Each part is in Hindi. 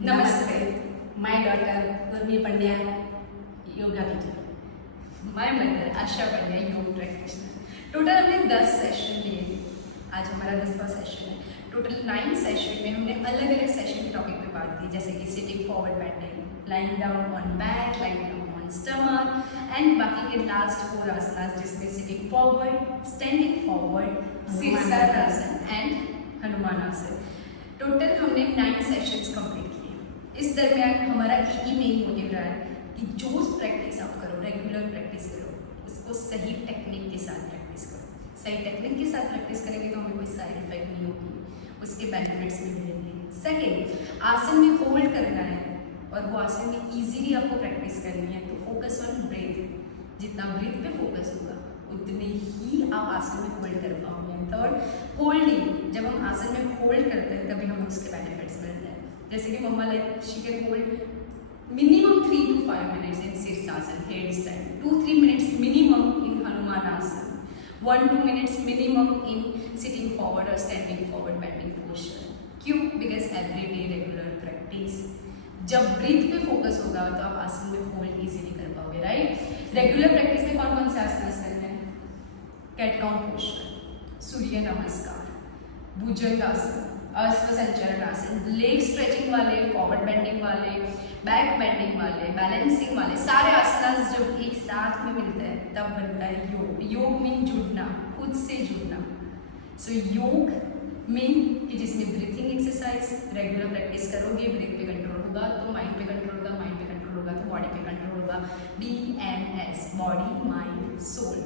Namaste. My daughter, Urmi Pandya, yoga teacher. My mother, Asha Pandya, योग practitioner. टोटल हमने 10 सेशन लिए। आज हमारा 10वां सेशन है। टोटल 9 सेशन में हमने अलग अलग सेशन के टॉपिक पे बात की, जैसे कि sitting forward bending, lying down on back, lying down on stomach and बाकी के लास्ट 4 आसनास जिसमें सिटिंग फॉरवर्ड, स्टैंडिंग फॉरवर्ड, शीर्षासन एंड हनुमानासन। टोटल हमने 9 सेशंस कंप्लीट किए। इस दरमियान हमारा एक ही मेन मोटिव रहा है कि जो प्रैक्टिस आप करो, रेगुलर प्रैक्टिस करो, उसको सही टेक्निक के साथ प्रैक्टिस करो। सही टेक्निक के साथ प्रैक्टिस करेंगे तो हमें कोई साइड इफेक्ट नहीं होगी, उसके बेनिफिट्स भी मिलेंगे। सेकेंड, आसन में होल्ड करना है और वो आसन में इजीली आपको प्रैक्टिस करनी है, तो फोकस ऑन ब्रेथ। जितना ब्रेथ पे फोकस होगा उतने ही आप आसन में होल्ड कर पाओगे। Third, holding. जब हम आसन में होल्ड करते हैं तभी हमें उसके बेनिफिट्स मिलते हैं। जैसे कि mamma like she can hold minimum 3 to 5 minutes in Sirsasana, headstand, 2-3 minutes minimum in Hanumanasana, 1-2 minutes minimum in sitting forward or standing forward bending posture. क्यों? Because everyday regular practice. जब ब्रीथ पे फोकस होगा तो आप आसन में होल्ड इजीली कर पाओगे, राइट? रेगुलर प्रैक्टिस में कौन कौन से आसनास करते हैं? कैट काउ पोस्चर, सूर्य नमस्कार, भुजंगासन, अस्वसंचरण आसन, लेग स्ट्रेचिंग वाले, फॉरवर्ड बेंडिंग वाले, बैक बेंडिंग वाले, बैलेंसिंग वाले, सारे आसनास जब एक साथ में मिलते हैं तब बनता है योग। योग मीन जुड़ना, खुद से जुड़ना। सो योग मीन कि जिसमें ब्रीथिंग एक्सरसाइज, रेगुलर प्रैक्टिस करोगे, ब्रीथ पे कंट्रोल होगा तो माइंड पे कंट्रोल होगा, माइंड पे कंट्रोल होगा तो बॉडी पे कंट्रोल होगा। BMS, बॉडी माइंड सोल,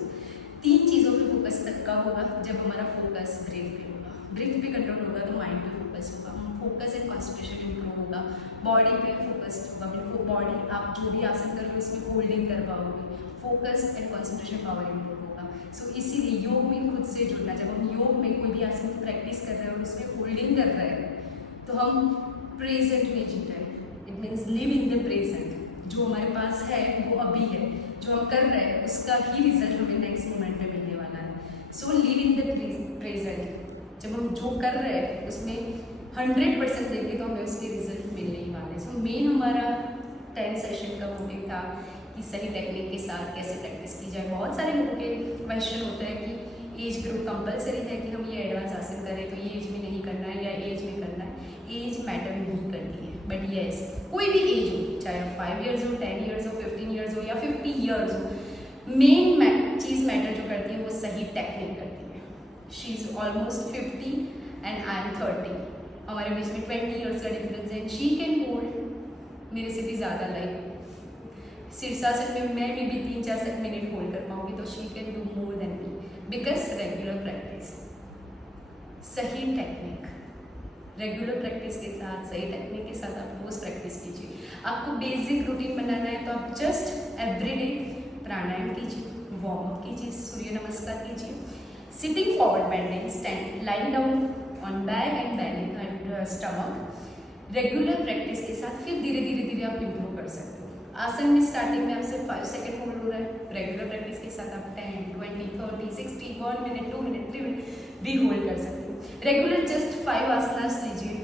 3 चीज़ों पे फोकस तक का होगा जब हमारा फोकस ब्रीथ पे होगा। ब्रीथ पे कंट्रोल होगा तो माइंड पे फोकस होगा, फोकस एंड कॉन्सेंट्रेशन इंप्रूव होगा, बॉडी पे फोकस होगा। बिल्कुल बॉडी आप जो भी आसन कर रहे हो इसमें होल्डिंग कर पाओगे, focus and concentration power improve होगा। सो इसीलिए योग में खुद से जुड़ना। जब हम योग में कोई भी आसन की प्रैक्टिस कर रहे हैं और उसमें होल्डिंग कर रहे हैं तो हम प्रेजेंट में जी रहे हैं। It means live in the present. जो हमारे पास है वो अभी है, जो हम कर रहे हैं उसका ही रिजल्ट हमें नेक्स्ट मोमेंट में मिलने वाला है। So live in the present. जब हम जो कर रहे हैं उसमें 100% देंगे तो हमें उसके रिजल्ट मिलने ही वाले। सो मेन हमारा 10 सेशन का मोटिव था कि सही टेक्निक के साथ कैसे प्रैक्टिस की जाए। बहुत सारे लोगों के क्वेश्चन होते हैं कि एज ग्रुप कंपलसरी है कि हम ये एडवांस आसन करें तो ये एज में नहीं करना है या एज में करना है। एज मैटर नहीं करती है, बट येस कोई भी एज हो, चाहे 5 ईयर्स हो, 10 ईयर्स हो, 15 ईयर्स हो या 50 ईयर्स हो, मेन चीज़ मैटर जो करती है वो सही टेक्निक करती है। She is almost 50 and I am 30। हमारे बीच में 20 ईयर्स का डिफरेंस है। शी कैन होल्ड मेरे से भी ज़्यादा, लाइक शीर्षासन में मैं भी 3-4 मिनट होल्ड कर पाऊंगी तो she can do more than me, because regular practice, सही टेक्निक, रेगुलर प्रैक्टिस के साथ, सही टेक्निक के साथ आप रोज प्रैक्टिस कीजिए। आपको बेसिक रूटीन बनाना है तो आप जस्ट एवरीडे प्राणायाम कीजिए, वार्म अप कीजिए, सूर्य नमस्कार कीजिए, sitting forward bending, stand, lying down on back and bending and stomach. Regular practice के साथ फिर धीरे धीरे आप इंप्रूव कर सकते हो। आसन में स्टार्टिंग में आपसे 5 सेकंड होल्ड हो रहा है, रेगुलर प्रैक्टिस के साथ आप 10, 20, 30, 60, 1 मिनट, 2 मिनट, 3 मिनट भी होल्ड कर सकते हो। रेगुलर जस्ट 5 आसनास लीजिए,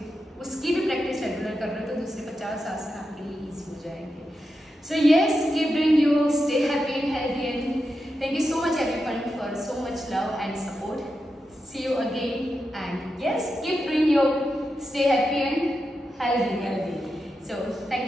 उसकी भी प्रैक्टिस रेगुलर कर रहे हो तो दूसरे 50 आसन आपके लिए ईजी हो जाएंगे। So yes, keep doing your, stay happy and healthy and thank you so much everyone for so much love and support. See you again and yes, keep doing your, stay happy and healthy. So thank you.